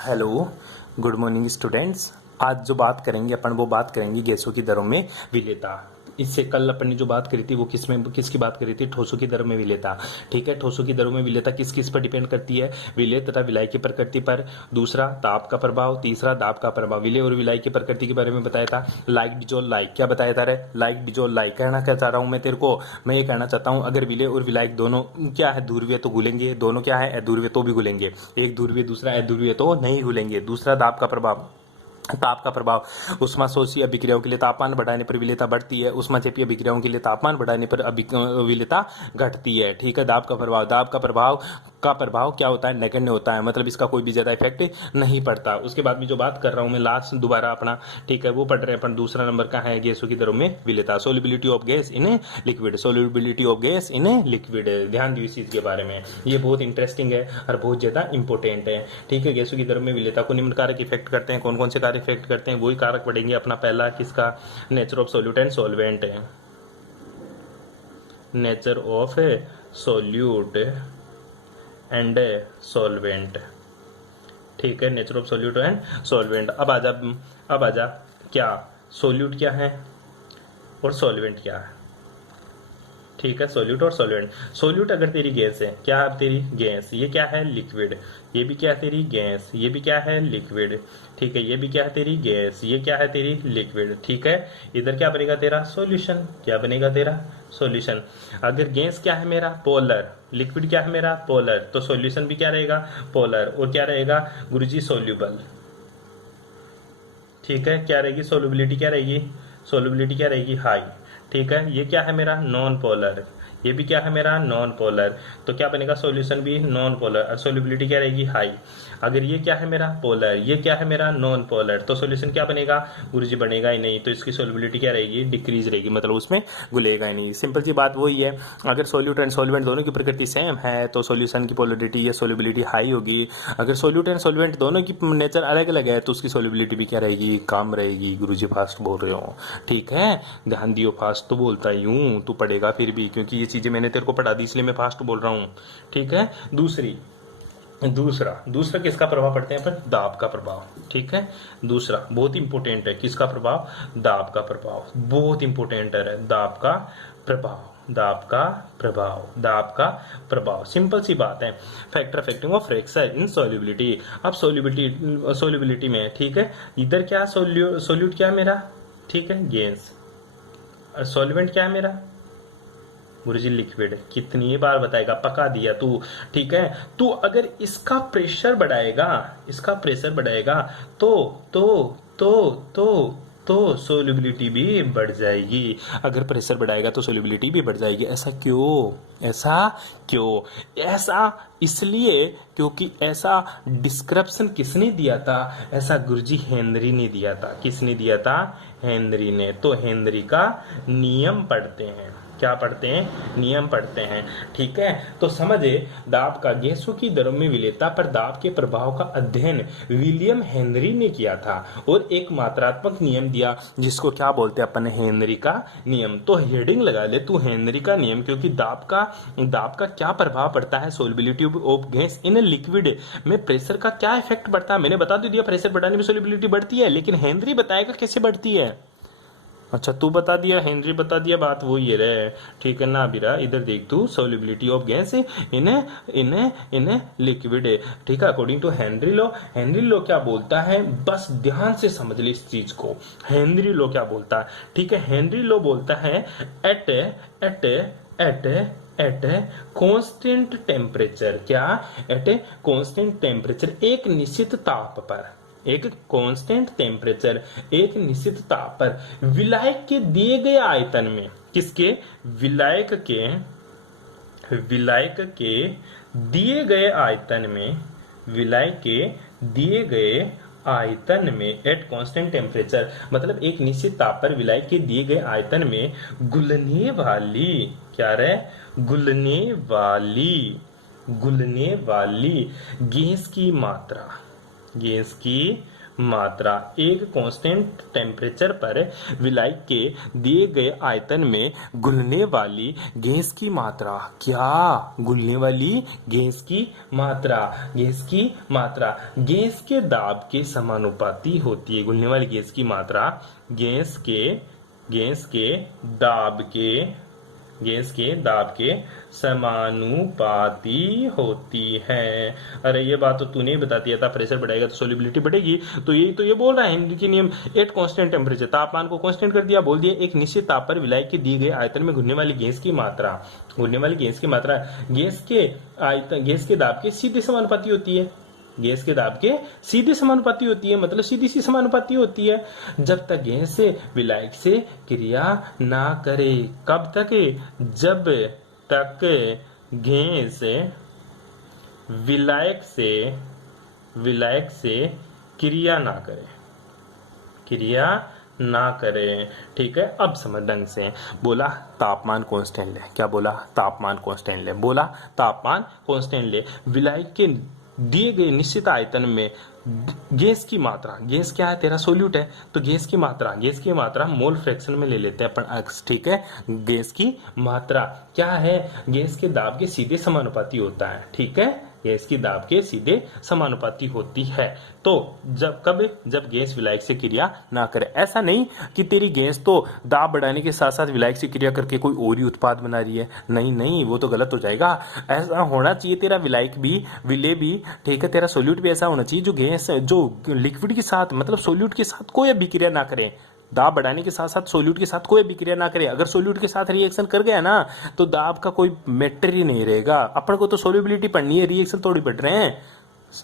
Hello, good morning students. आज जो बात करेंगे अपन वो बात करेंगे गैसों की दरों में विलेयता। इससे कल अपन ने जो बात करी थी वो किसकी बात करी थी? ठोसों की दरों में विलेयता। ठीक है, ठोसों की दरों में विलेयता किस किस पर डिपेंड करती है? विलेय तथा विलायक की प्रकृति पर, दूसरा ताप का प्रभाव, तीसरा दाब का प्रभाव। विलेय और विलायक की प्रकृति के बारे में बताया था। लाइक डिजोल लाइक, क्या बताया था रे? लाइक डिजोल लाइक कहना क्या चाह रहा हूं मैं तेरे को? मैं ये कहना चाहता हूं अगर विलेय और विलायक दोनों क्या है, ध्रुवीय तो घुलेंगे, दोनों क्या है, अध्रुवीय तो भी घुलेंगे। एक ध्रुवीय दूसरा अध्रुवीय तो नहीं घुलेंगे। दूसरा दाब का प्रभाव, ताप का प्रभाव। उष्माशोषी अभिक्रियाओं के लिए तापमान बढ़ाने पर विलेयता बढ़ती है, उष्माक्षेपी अभिक्रियाओं के लिए तापमान बढ़ाने पर विलेयता घटती है। ठीक है, दाब का प्रभाव क्या होता है? नगण्य होता है, मतलब इसका कोई भी ज्यादा इफेक्ट नहीं पड़ता। उसके बाद में जो बात कर रहा हूं मैं लास्ट दोबारा अपना, ठीक है, वो पढ़ रहे हैं अपन। दूसरा नंबर का है गैसों की दरों में विलेयता, solubility of gas in liquid. Solubility of gas in liquid, ध्यान दियो इस चीज के बारे में, ये बहुत इंटरेस्टिंग है और बहुत ज्यादा इंपॉर्टेंट है। ठीक है, गैसों की दरों में विलेयता को निम्न कारक इफेक्ट करते हैं। कौन कौन से कारक इफेक्ट करते हैं वही कारक पढ़ेंगे। अपना पहला किसका? Nature of solute and solvent है। Nature of solute and solvent. ठीक है, nature of solute and solvent. अब आजा क्या सोल्यूट क्या है और सॉल्वेंट क्या है? ठीक है, सोल्यूट और सॉल्वेंट। सोल्यूट अगर तेरी गैस है, क्या है तेरी गैस, ये क्या है? लिक्विड। ये भी क्या है तेरी गैस, ये भी क्या है? लिक्विड। ठीक है, ये भी क्या है तेरी गैस, ये क्या है तेरी? लिक्विड। ठीक है, इधर क्या बनेगा तेरा? सॉल्यूशन। क्या बनेगा तेरा? सॉल्यूशन। अगर गैस क्या है मेरा? पोलर। लिक्विड क्या है मेरा? पोलर। तो सॉल्यूशन भी क्या रहेगा? पोलर। और क्या रहेगा गुरुजी? सोल्यूबल। ठीक है, क्या रहेगी? सोल्युबिलिटी क्या रहेगी? सोल्युबिलिटी क्या रहेगी? हाई। ठीक है, ये क्या है मेरा? Non polar. ये भी क्या है मेरा? Non polar. तो क्या बनेगा? सॉल्यूशन भी नॉन पोलर और सोल्युबिलिटी क्या रहेगी? हाई। अगर ये क्या है मेरा? पोलर, ये क्या है मेरा? Non polar. तो सॉल्यूशन क्या बनेगा? गुरुजी बनेगा ही नहीं, तो इसकी सोल्युबिलिटी क्या रहेगी? डिक्रीज रहेगी, मतलब उसमें घुलेगा ही नहीं। सिंपल सी बात वही है। अगर सोल्यूट एंड सॉल्वेंट दोनों की प्रकृति सेम है तो सॉल्यूशन की पोलरिटी या सोल्युबिलिटी हाई होगी। अगर सोल्यूट एंड सॉल्वेंट दोनों की नेचर अलग अलग है तो उसकी सोल्युबिलिटी भी क्या रहेगी? कम रहेगी। गुरुजी फास्ट बोल रहे हो, ठीक है, ध्यान दियो। फास्ट तो बोलता ही हूँ, तू पढ़ेगा फिर भी, क्योंकि ये चीजें मैंने तेरे को पढ़ा दी इसलिए मैं फास्ट बोल रहा हूँ। ठीक है, दूसरा किसका प्रभाव पड़ते हैं पर? दाब का प्रभाव। ठीक है, दूसरा बहुत इंपॉर्टेंट है, किसका प्रभाव? दाब का प्रभाव। बहुत इंपॉर्टेंट है दाब का प्रभाव। दाब का प्रभाव सिंपल सी बात है। Factor affecting of fracture in solubility. अब सोल्युबिलिटी में, ठीक है, इधर क्या सोल्यूट क्या है मेरा? ठीक है, गैस। सॉल्वेंट क्या है मेरा? गुरुजी लिक्विड। कितनी बार बताएगा? पका दिया तू। ठीक है, तू अगर इसका प्रेशर बढ़ाएगा तो तो तो सोल्युबिलिटी भी बढ़ जाएगी। अगर प्रेशर बढ़ाएगा तो सोल्युबिलिटी भी बढ़ जाएगी। ऐसा इसलिए क्योंकि ऐसा डिस्क्रिप्शन किसने दिया था? ऐसा गुरुजी हेनरी ने दिया था। किसने दिया था? हेनरी ने। तो हेनरी का नियम पढ़ते हैं। क्या पढ़ते हैं? नियम पढ़ते हैं। ठीक है, तो समझे, दाब का गैसों की दरों में विलेयता पर दाब के प्रभाव का अध्ययन विलियम हेनरी ने किया था और एक मात्रात्मक नियम दिया जिसको क्या बोलते हैं अपन? हेनरी का नियम। तो हेडिंग लगा ले तू, हेनरी का नियम, क्योंकि दाब का क्या प्रभाव पड़ता है? Solubility of gas in liquid में प्रेशर का क्या इफेक्ट पड़ता है? मैंने बता तो दिया, प्रेशर बढ़ाने में सोल्युबिलिटी बढ़ती है, लेकिन हेनरी बताएगा कैसे बढ़ती है। अच्छा, तू बता दिया, हेनरी बता दिया, बात वो ये रहे। ठीक है ना बिरा, इधर देख तू, solubility of gas in liquid. ठीक है, अकॉर्डिंग टू हेनरी लो क्या बोलता है? बस ध्यान से समझ ले इस चीज को। हेनरी लो क्या बोलता है? ठीक है, हेनरी लो बोलता है एट कांस्टेंट टेम्परेचर। क्या? एट ए कांस्टेंट टेम्परेचर, एक निश्चित ताप पर, एक कांस्टेंट टेम्परेचर, एक निश्चित ताप पर विलायक के दिए गए आयतन में, किसके? विलायक के दिए गए आयतन में, विलायक के दिए गए आयतन में, एट कांस्टेंट टेम्परेचर मतलब एक निश्चित ताप पर विलायक के दिए गए आयतन में गुलने वाली, क्या रहे? गुलने वाली गैस की मात्रा। एक कांस्टेंट टेम्परेचर पर विलायक के दिए गए आयतन में घुलने वाली गैस की मात्रा। क्या? घुलने वाली गैस की मात्रा। गैस की मात्रा गैस के दाब के समानुपाती होती है। घुलने वाली गैस की मात्रा गैस के दाब के समानुपाती होती है। अरे ये बात तो तूने ही बता दिया था, प्रेशर बढ़ेगा तो सोल्यूबिलिटी बढ़ेगी। तो ये बोल रहा है हेनरी के नियम। एट कांस्टेंट टेम्परेचर, तापमान को कांस्टेंट कर दिया, बोल दिया एक निश्चित ताप पर विलायक के दिए गए आयतन में घुलने वाली गैस की मात्रा गैस के दाब के सीधे समानुपाती होती है। गैस के दाब के सीधे समानुपाती होती है, मतलब सीधी सी समानुपाती होती है जब तक गैस विलायक से क्रिया ना करे। कब तक? जब तक गैस विलायक से क्रिया ना करे। ठीक है, अब समझ ढंग से। बोला तापमान कांस्टेंट ले। क्या बोला? तापमान कांस्टेंट ले। बोला तापमान कांस्टेंट ले, विलायक के दिए गए निश्चित आयतन में गैस की मात्रा। गैस क्या है? तेरा सोल्यूट है, तो गैस की मात्रा मोल फ्रैक्शन में ले लेते हैं अपन x। ठीक है, गैस की मात्रा क्या है? गैस के दाब के सीधे समानुपाती होता है। ठीक है, गैस की दाब के सीधे समानुपाती होती है। तो जब गैस विलायक से क्रिया ना करे। ऐसा नहीं कि तेरी गैस तो दाब बढ़ाने के साथ साथ विलायक से क्रिया करके कोई और ही उत्पाद बना रही है। नहीं, वो तो गलत हो जाएगा। ऐसा होना चाहिए तेरा विलायक भी, विले भी, ठीक है, तेरा सोल्यूट भी ऐसा होना चाहिए जो लिक्विड के साथ, मतलब सोल्यूट के साथ कोई अभिक्रिया ना करे। दाब बढ़ाने के साथ साथ सोल्यूट के साथ कोई अभिक्रिया ना करे। अगर सोल्यूट के साथ रिएक्शन कर गया ना तो दाब का कोई मैटर ही नहीं रहेगा। अपन को तो सोल्यूबिलिटी पढ़नी है, रिएक्शन थोड़ी पढ़ रहे हैं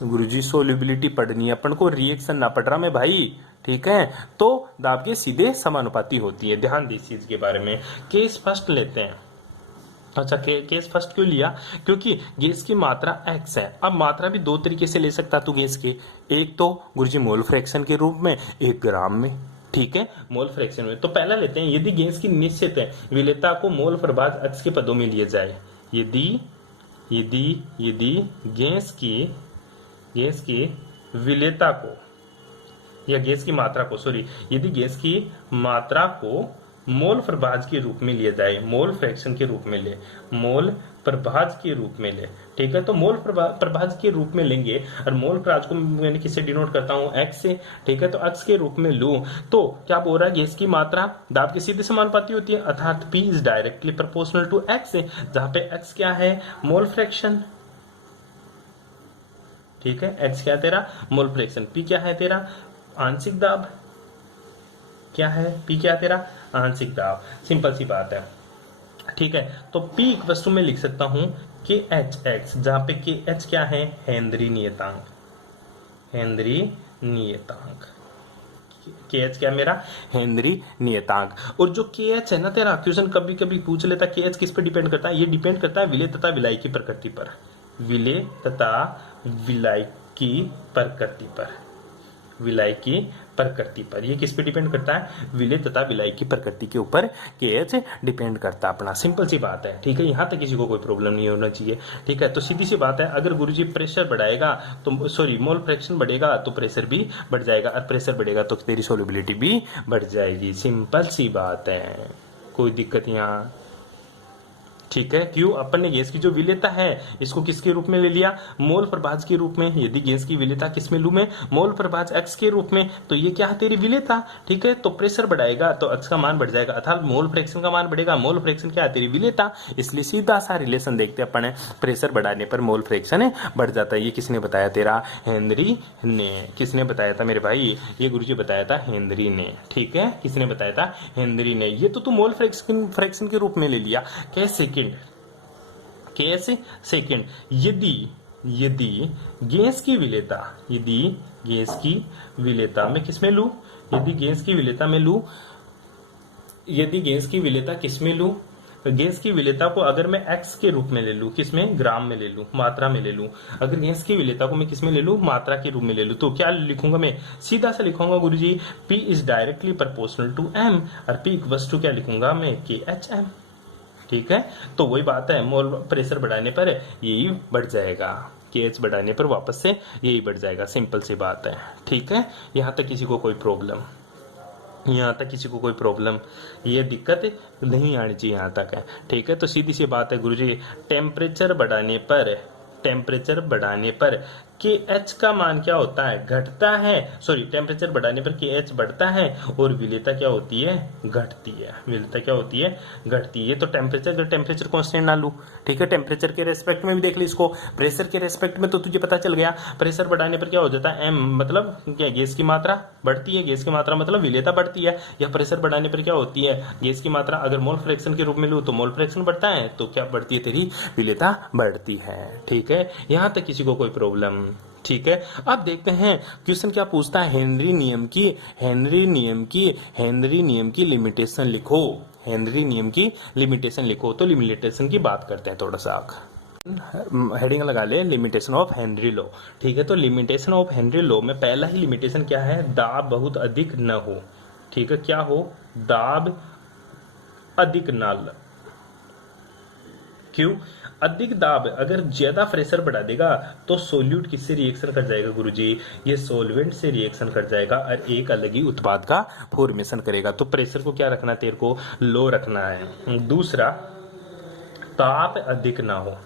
गुरुजी। सोल्यूबिलिटी पढ़नी है अपन को, रिएक्शन ना पढ़ रहा मैं भाई। ठीक है, तो दाब के सीधे समानुपाती होती है। ध्यान दे इस चीज के बारे में। केस फर्स्ट लेते हैं। अच्छा, केस फर्स्ट क्यों लिया? क्योंकि गैस की मात्रा x है। अब मात्रा भी दो तरीके से ले सकता तू गैस के। एक तो गुरुजी मोल फ्रैक्शन के रूप में, एक ग्राम में। ठीक है, मोल फ्रैक्शन में। तो पहला लेते हैं, यदि गैस की निश्चित विलेयता को मोल प्रभाज x के पदों में लिया जाए। यदि गैस की विलेयता को या गैस की मात्रा को, यदि गैस की मात्रा को मोल प्रभाज के रूप में लिया जाए, मोल फ्रैक्शन के रूप में ले, मोल प्रभाज के रूप में ले। ठीक है, तो मोल प्रभाज के रूप में लेंगे और मोल प्रभाज को मैंने किससे डिनोट करता हूं? x से। ठीक है, तो x के रूप में लूं तो क्या बोल रहा है? गैस की मात्रा दाब के सीधे समानुपाती होती है, अर्थात P is directly proportional to x, जहां पे x क्या है? Mole fraction. ठीक है, x क्या है तेरा? Mole fraction. P क्या है तेरा? आंशिक दाब। क्या है? P क्या है तेरा? आंशिक दाब। सिंपल सी बात है। ठीक है, तो P इक्वल में लिख सकता हूं KHX, जहां पे KH क्या है? हेनरी नियतांक। KH क्या मेरा? हेनरी नियतांक। और जो KH है ना तेरा, क्वेश्चन कभी कभी पूछ लेता KH किस पे डिपेंड करता है? ये डिपेंड करता है विलेय तथा विलायक की प्रकृति पर। विलेय तथा विलायक की प्रकृति पर। ये किस पे डिपेंड करता है? विलेय तथा विलायक की प्रकृति के ऊपर KH डिपेंड करता है अपना। सिंपल सी बात है। ठीक है, यहां तक किसी को कोई प्रॉब्लम नहीं होना चाहिए। ठीक है, तो सीधी सी बात है, अगर गुरुजी प्रेशर बढ़ाएगा तो मोल फ्रैक्शन बढ़ेगा तो प्रेशर भी बढ़ जाएगा, और प्रेशर बढ़ेगा तो तेरी सोल्यूबिलिटी भी बढ़ जाएगी। सिंपल सी बात है, कोई दिक्कत यहाँ। ठीक है, क्यों? अपन ने गैस की जो विलेयता है इसको किसके रूप में ले लिया? मोल प्रभाज के रूप में। यदि गैस की विलेयता किस में लूं मैं? मोल प्रभाज x के रूप में। तो ये क्या है? तेरी विलेयता। ठीक है, तो प्रेशर बढ़ाएगा तो x का मान बढ़ जाएगा, अर्थात मोल फ्रैक्शन का मान बढ़ेगा। मोल फ्रैक्शन क्या है? तेरी विलेयता। इसलिए सीधा सा रिलेशन देखते हैं अपन, प्रेशर बढ़ाने पर मोल फ्रैक्शन बढ़ जाता है। ये किसने बताया? तेरा हेनरी ने। किसने बताया था मेरे भाई? ये गुरुजी बताया था, हेनरी ने। ठीक है, किसने बताया था? हेनरी ने। ये तो तू मोल फ्रैक्शन के रूप में ले लिया। कैसे? सेकंड। यदि गैस की विलेयता मैं किस में लूं? यदि गैस की विलेयता किस में लूं? गैस की विलेयता को अगर मैं x के रूप में ले लूं, किसमें? ग्राम में ले लूं, मात्रा में ले लूं। अगर गैस की विलेयता को मैं किस में ले लूं? मात्रा के रूप में ले लूं, तो क्या लिखूंगा मैं? सीधा सा लिखूंगा गुरुजी, P is directly proportional to m, और P इक्वल्स टू क्या लिखूंगा मैं? KHM। ठीक है, तो वही बात है, मोल प्रेशर बढ़ाने पर यही बढ़ जाएगा, KH बढ़ाने पर वापस से यही बढ़ जाएगा, सिंपल सी बात है। ठीक है, यहाँ तक किसी को कोई प्रॉब्लम, यहाँ तक किसी को कोई प्रॉब्लम, ये दिक्कत नहीं आनी चाहिए यहाँ तक है। ठीक है, तो सीधी सी बात है गुरुजी, टेम्परेचर बढ़ाने पर KH का मान क्या होता है, घटता है, सॉरी टेम्परेचर बढ़ाने पर KH बढ़ता है और विलेयता क्या होती है, घटती है। विलेयता क्या होती है, घटती है। तो टेम्परेचर कांस्टेंट ना लूं, ठीक है, टेम्परेचर के रेस्पेक्ट में भी देख ली इसको, प्रेशर के रेस्पेक्ट में तो तुझे पता चल गया, प्रेशर बढ़ाने पर क्या हो जाता है, M मतलब क्या, गैस की मात्रा बढ़ती है, गैस की मात्रा मतलब विलेयता बढ़ती है, या प्रेशर बढ़ाने पर क्या होती है, गैस की मात्रा अगर मोल फ्रैक्शन के रूप में लूं तो मोल फ्रैक्शन बढ़ता है, तो क्या बढ़ती है, तेरी विलेयता बढ़ती है। ठीक है, यहां तक किसी को कोई प्रॉब्लम। ठीक है, अब देखते हैं क्वेश्चन क्या पूछता है, हेनरी नियम की लिमिटेशन लिखो, हेनरी नियम की लिमिटेशन लिखो। तो लिमिटेशन की बात करते हैं थोड़ा सा, हेडिंग लगा ले, लिमिटेशन ऑफ हेनरी लॉ। ठीक है, तो लिमिटेशन ऑफ हेनरी लॉ में पहला ही लिमिटेशन क्या है, दाब बहुत अधिक न हो। ठीक है, क्या हो, दाब अधिक न, क्यों, अधिक दाब अगर ज्यादा प्रेशर बढ़ा देगा तो सोल्यूट किससे रिएक्शन कर जाएगा गुरुजी, ये सॉल्वेंट से रिएक्शन कर जाएगा और एक अलग ही उत्पाद का फॉर्मेशन करेगा। तो प्रेशर को क्या रखना है, तेरे को लो रखना है। दूसरा, ताप अधिक ना हो,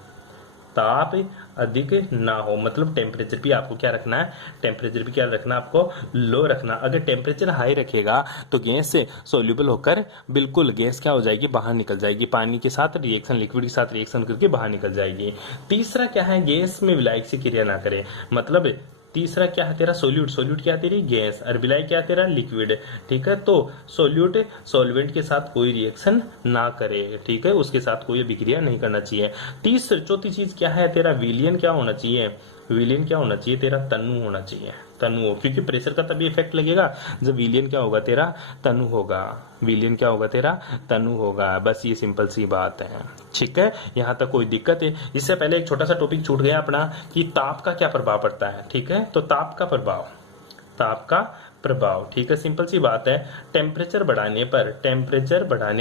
ताप अधिक ना हो, मतलब टेम्परेचर भी आपको क्या रखना है, टेम्परेचर भी क्या रखना है, आपको लो रखना। अगर टेम्परेचर हाई रखेगा तो गैस से सोल्यूबल होकर बिल्कुल गैस क्या हो जाएगी, बाहर निकल जाएगी, पानी के साथ रिएक्शन, लिक्विड के साथ रिएक्शन करके बाहर निकल जाएगी। तीसरा क्या है, गैस में विलायक से क्रिया ना करे, मतलब तीसरा क्या है तेरा, सोल्यूट क्या है तेरी गैस, और विलायक क्या है तेरा लिक्विड। ठीक है, तो सोल्यूट सॉल्वेंट के साथ कोई रिएक्शन ना करे, ठीक है, उसके साथ कोई अभिक्रिया नहीं करना चाहिए। चौथी चीज क्या है तेरा, विलियन क्या होना चाहिए, विलियन क्या होना चाहिए तेरा, तनु होना चाहिए, तनु हो, क्योंकि प्रेशर का तभी इफेक्ट लगेगा जब विलियन क्या होगा तेरा, तनु होगा, विलियन क्या होगा तेरा, तनु होगा। बस ये सिंपल सी बात है। ठीक है, यहाँ तक कोई दिक्कत है। इससे पहले एक छोटा सा टॉपिक छूट गया अपना कि ताप का क्या प्रभाव पड़ता है। ठीक है, तो ताप का प्रभाव, ठीक है, सिंपल सी बात है, टेम्परेचर बढ़ाने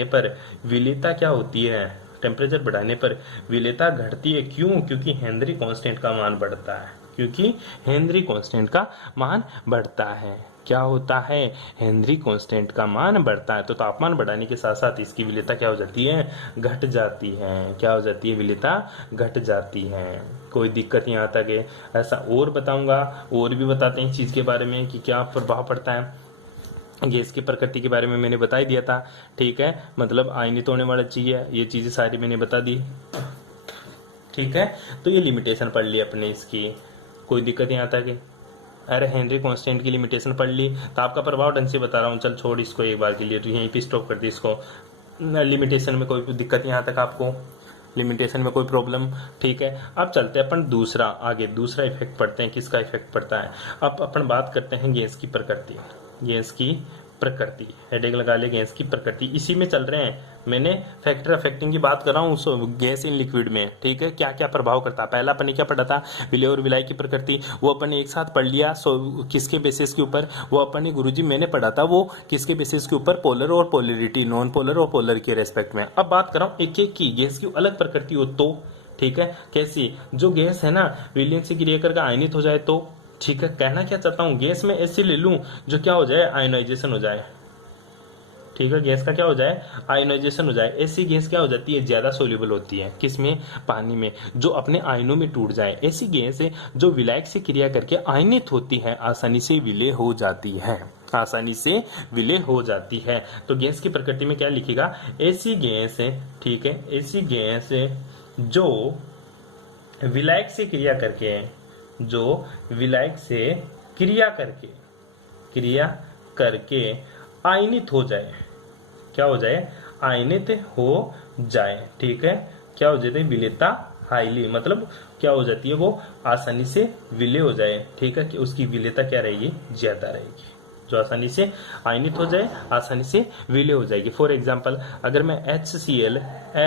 पर विलेयता क्या होती है, टेम्परेचर बढ़ाने पर विलेयता घटती है। क्यों, क्योंकि हेनरी कांस्टेंट का मान बढ़ता है, क्योंकि हेनरी कांस्टेंट का मान बढ़ता है। क्या होता है, हेनरी कांस्टेंट का मान बढ़ता है, तो तापमान बढ़ाने के साथ साथ इसकी विलेयता क्या हो जाती है, घट जाती है। क्या हो जाती है, विलेयता घट जाती है। कोई दिक्कत यहाँ तक है, ऐसा और बताऊंगा, और भी बताते हैं इस चीज के बारे में कि क्या प्रभाव पड़ता है। गैस की प्रकृति के बारे में मैंने बता ही दिया था। ठीक है, मतलब आयनित होने वाला चाहिए, ये चीजें सारी मैंने बता दी। ठीक है, तो ये लिमिटेशन पढ़ ली अपने इसकी, कोई दिक्कत यहाँ तक है। अरे हेनरी कांस्टेंट की लिमिटेशन पढ़ ली, तो आपका प्रभाव ढंग से बता रहा हूँ, चल छोड़ इसको एक बार के लिए, तो यहीं पे स्टॉप कर दी इसको। लिमिटेशन में कोई दिक्कत यहाँ तक आपको, लिमिटेशन में कोई प्रॉब्लम। ठीक है, अब चलते हैं अपन दूसरा, आगे दूसरा इफेक्ट पढ़ते हैं, किसका इफेक्ट पड़ता है। अब अपन बात करते हैं गैस की प्रकृति, गैस की प्रकृति, हेडेक लगा ले, गैस की प्रकृति, इसी में चल रहे हैं। मैंने फैक्टर अफेक्टिंग की बात कर रहा हूँ गैस इन लिक्विड में। ठीक है, क्या क्या प्रभाव करता है। पहला अपन ने क्या पढ़ा था, विलेय और विलायक की प्रकृति, वो अपन ने एक साथ पढ़ लिया। किसके बेसिस के ऊपर, वो अपन ने गुरुजी मैंने पढ़ा था, वो किसके बेसिस के ऊपर, पोलर और पोलरिटी, नॉन पोलर और पोलर के रेस्पेक्ट में। अब बात कर रहा हूँ एक एक की, गैस की अलग प्रकृति हो तो, ठीक है, कैसी, जो गैस है ना विलियन से क्रिया करके आयनित हो जाए तो। ठीक है, कहना क्या चाहता हूं, गैस में ऐसी ले लूं जो क्या हो जाए, आयोनाइजेशन हो जाए। ठीक है, गैस का क्या हो जाए, आयोनाइजेशन हो जाए। ऐसी गैस क्या हो जाती है, ज्यादा सोल्यूबल होती है, किसमें, पानी में, जो अपने आयनों में टूट जाए। ऐसी गैस है जो विलायक से क्रिया करके आयनित होती है, आसानी से विलय हो जाती है, आसानी से विलय हो जाती है। तो गैस की प्रकृति में क्या लिखेगा, ऐसी गैस है, ठीक है, ऐसी गैस है जो विलायक से क्रिया करके, जो विलायक से क्रिया करके आयनित हो जाए। क्या हो जाए, आयनित हो जाए। ठीक है, क्या हो जाती है, विलेयता हाईली, मतलब क्या हो जाती है, वो आसानी से विलय हो जाए। ठीक है, कि उसकी विलेयता क्या रहेगी, ज्यादा रहेगी, जो आसानी से आयनित हो जाए, आसानी से विलय हो जाएगी। फॉर एग्जाम्पल, अगर मैं HCl,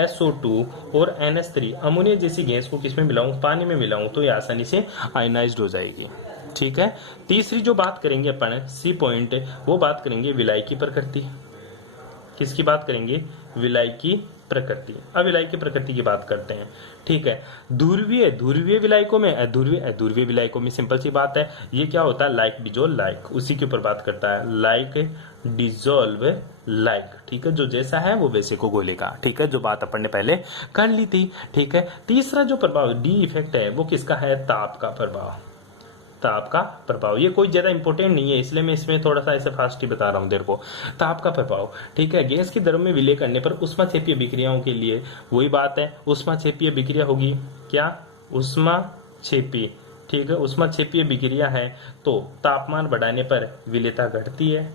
SO2 और NH3 अमोनिया जैसी गैस को किसमें मिलाऊं, पानी में मिलाऊं, तो ये आसानी से आयनाइज्ड हो जाएगी। ठीक है, तीसरी जो बात करेंगे अपन, C पॉइंट, वो बात करेंगे विलायक की प्रकृति। किसकी बात करेंगे, विलायक की प्रकृति। अविलायक की प्रकृति की बात करते हैं, ठीक है। ध्रुवीय विलायकों में ध्रुवीय विलायकों में सिंपल सी बात है, ये क्या होता है, लाइक डिजोल्व लाइक, उसी के ऊपर बात करता है, लाइक डिजोल्व लाइक, ठीक है। जो जैसा है वो वैसे को घोलेगा, ठीक है, जो बात अपन ने पहले कर ली थी, ठीक है। तीसरा जो प्रभाव डी इफेक्ट है वो किसका है, ताप का प्रभाव, ताप का प्रभाव। ये कोई ज्यादा इंपॉर्टेंट नहीं है, इसलिए मैं इसमें थोड़ा सा ऐसे फास्ट ही बता रहा हूं तेरे को। ताप का प्रभाव, ठीक है। गैस की द्रव में विलय करने पर ऊष्माक्षेपीय विक्रियाओं के लिए वही बात है, ऊष्माक्षेपीय विक्रिया होगी, क्या, ऊष्माक्षेपी, ठीक है। ऊष्माक्षेपीय विक्रिया है तो तापमान बढ़ाने पर विलेयता घटती है,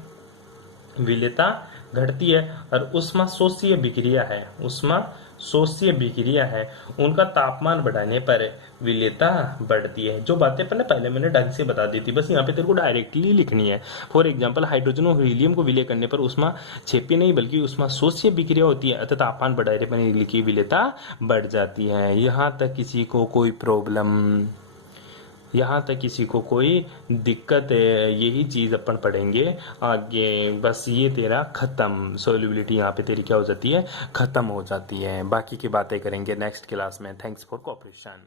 विलेयता घटती है। और ऊष्मा शोषीय विक्रिया है, ऊष्मा शोषीय विक्रिया है, उनका तापमान बढ़ाने पर विलेयता बढ़ती है। जो बातें पहले मैंने ढंग से बता दी थी, बस यहाँ पे तेरे को डायरेक्टली लिखनी है। फॉर एग्जांपल, हाइड्रोजन और हीलियम को विलय करने पर ऊष्मा क्षेपीय नहीं बल्कि ऊष्मा शोषीय विक्रिया होती है, अतः तापमान बढ़ाने पर विलेयता बढ़ जाती है। यहाँ तक किसी को कोई प्रॉब्लम, यहाँ तक किसी को कोई दिक्कत है, यही चीज अपन पढ़ेंगे आगे। बस ये तेरा खत्म, सोल्युबिलिटी यहाँ पे तेरी क्या हो जाती है, खत्म हो जाती है। बाकी की बातें करेंगे नेक्स्ट क्लास में। Thanks for cooperation.